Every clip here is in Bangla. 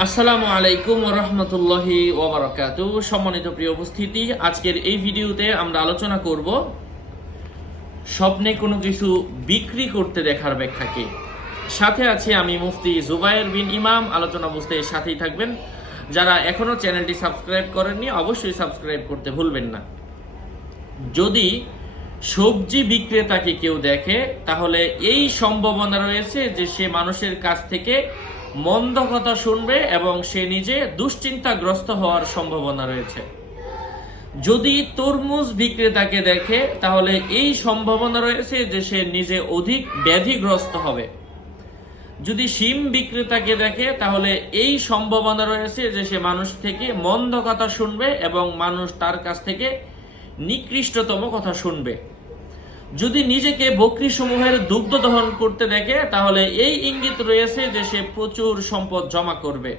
আসসালামু আলাইকুম রহমতুল্লাহি ওবরাকাত সম্মানিত প্রিয় উপস্থিতি, আজকের এই ভিডিওতে আমরা আলোচনা করব স্বপ্নে কোনো কিছু বিক্রি করতে দেখার ব্যাখ্যা কি? সাথে আছে আমি মুফতি জুবায়ের বিন ইমাম, আলোচনা বুঝতে সাথেই থাকবেন। যারা এখনও চ্যানেলটি সাবস্ক্রাইব করেননি, অবশ্যই সাবস্ক্রাইব করতে ভুলবেন না। যদি সবজি বিক্রেতাকে কেউ দেখে, তাহলে এই সম্ভাবনা রয়েছে যে সে মানুষের কাছ থেকে মন্দ কথা শুনবে এবং সে নিজে দুশ্চিন্তাগ্রস্ত হওয়ার সম্ভাবনা রয়েছে। যদি তরমুজ বিক্রেতাকে দেখে, তাহলে এই সম্ভাবনা রয়েছে যে সে নিজে অধিক ব্যাধিগ্রস্ত হবে। যদি শিম বিক্রেতাকে দেখে, তাহলে এই সম্ভাবনা রয়েছে যে সে মানুষ থেকে মন্দ কথা শুনবে এবং মানুষ তার কাছ থেকে নিকৃষ্টতম কথা শুনবে। যদি নিজেকে বকরি সমূহের দুগ্ধ দহন করতে দেখে, তাহলে এই ইঙ্গিত রয়েছে যে সে প্রচুর সম্পদ জমা করবে।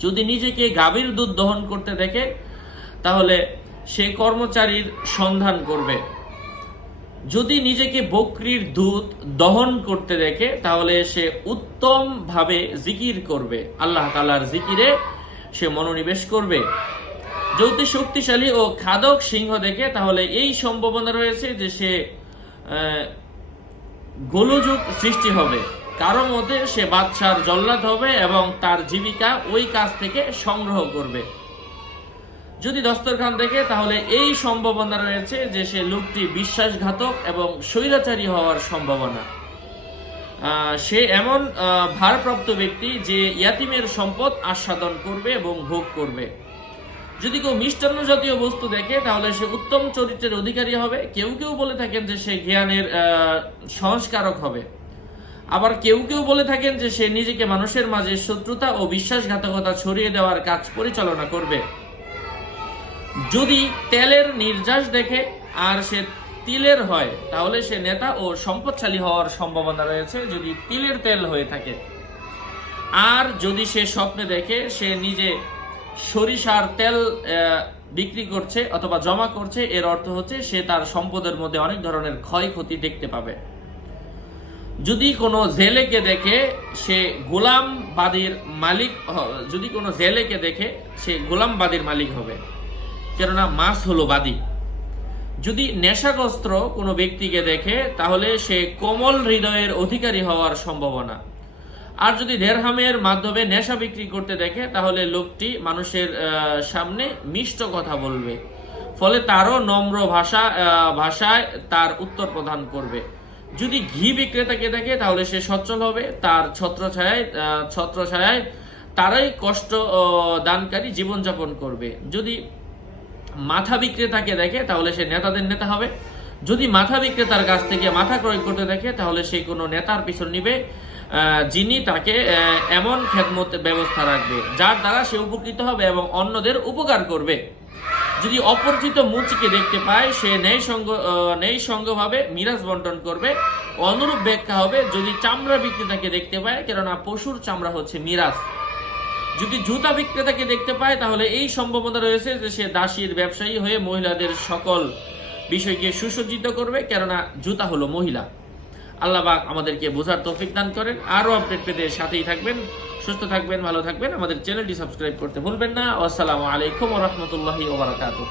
যদি নিজেকে গাভীর দুধ দহন করতে দেখে, তাহলে সে কর্মচারীর সন্ধান করবে। যদি নিজেকে বকরির দুধ দহন করতে দেখে, তাহলে সে উত্তমভাবে জিকির করবে। আল্লাহ তালার জিকিরে সে মনোনিবেশ করবে। যদি শক্তিশালী ও খাদক সিংহ দেখে তাহলে এই সম্ভাবনা রয়েছে যে সে গোলযোগ সৃষ্টি হবে। কারও মতে সে বাদশার জল্লাদ হবে এবং তার জীবিকা ওই কাজ থেকে সংগ্রহ করবে। যদি দস্তরখান দেখে, তাহলে এই সম্ভাবনা রয়েছে যে সে লোকটি বিশ্বাসঘাতক এবং স্বৈরাচারী হওয়ার সম্ভাবনা। সে এমন ভারপ্রাপ্ত ব্যক্তি যে ইয়াতিমের সম্পদ আস্বাদন করবে এবং ভোগ করবে। যদি কেউ মিষ্টান্ন জাতীয় বস্তু দেখে, তাহলে সে উত্তম চরিত্রের অধিকারী হবে। কেউ কেউ বলে থাকেন যে সে জ্ঞানের সংস্কারক হবে। আবার কেউ কেউ বলে থাকেন যে সে নিজেকে মানুষের মাঝে শত্রুতা ও বিশ্বাসঘাতকতা ছড়িয়ে দেওয়ার কাজ পরিচালনা করবে। যদি তেলের নির্যাস দেখে আর সে তিলের হয়, তাহলে সে নেতা ও সম্পদশালী হওয়ার সম্ভাবনা রয়েছে যদি তিলের তেল হয়ে থাকে। আর যদি সে স্বপ্নে দেখে, সে নিজে সরিষার তেল বিক্রি করছে অথবা জমা করছে। এর অর্থ হচ্ছে সে তার সম্পদের মধ্যে অনেক ধরনের ক্ষয়ক্ষতি দেখতে পাবে। যদি কোনো জেলেকে দেখে সে গোলামবাদীর মালিক যদি কোনো জেলেকে দেখে সে গোলামবাদীর মালিক হবে। কেননা মাছ হলো বাদী। যদি নেশাগ্রস্ত কোনো ব্যক্তিকে দেখে, তাহলে সে কোমল হৃদয়ের অধিকারী হওয়ার সম্ভাবনা। আর যদি দেড়হামের মাধ্যমে নেশা বিক্রি করতে দেখে, তাহলে লোকটি মানুষের সামনে মিষ্ট কথা বলবে। ফলে তারও নম্র ভাষা ভাষায় তার উত্তর প্রদান করবে। যদি ঘি বিক্রেতাকে দেখে, তাহলে সে সচ্ছল হবে। তার ছত্রছায়ায় ছত্রছায়ায় তারাই কষ্ট দানকারী জীবনযাপন করবে। যদি মাথা বিক্রেতাকে দেখে, তাহলে সে নেতাদের নেতা হবে। যদি মাথা বিক্রেতার কাছ থেকে মাথা ক্রয় করতে দেখে, তাহলে সে কোনো নেতার পিছন নিবে। যিনি তাকে এমন খেদমত ব্যবস্থা রাখবে যার দ্বারা সে উপকৃত হবে এবং অন্যদের উপকার করবে। যদি অপরিচিত মুচিকে দেখতে পায় সে ন্যায় সঙ্গ আহ, মিরাজ বন্টন করবে অনুরূপ ব্যাখ্যা হবে যদি চামড়া বিক্রেতাকে দেখতে পায় কেননা পশুর চামড়া হচ্ছে মিরাজ। যদি জুতা বিক্রেতাকে দেখতে পায় তাহলে এই সম্ভাবনা রয়েছে যে সে দাসীর ব্যবসায়ী হয়ে মহিলাদের সকল বিষয়কে সুসজ্জিত করবে কেননা জুতা হলো মহিলা। আল্লাহ পাক আমাদেরকে বোঝার তৌফিক দান করেন। আরও আপডেট পেতে সাথেই থাকবেন। সুস্থ থাকবেন, ভালো থাকবেন। আমাদের চ্যানেলটি সাবস্ক্রাইব করতে ভুলবেন না। আসসালামু আলাইকুম রহমতুল্লাহি ওবরাকাতুহ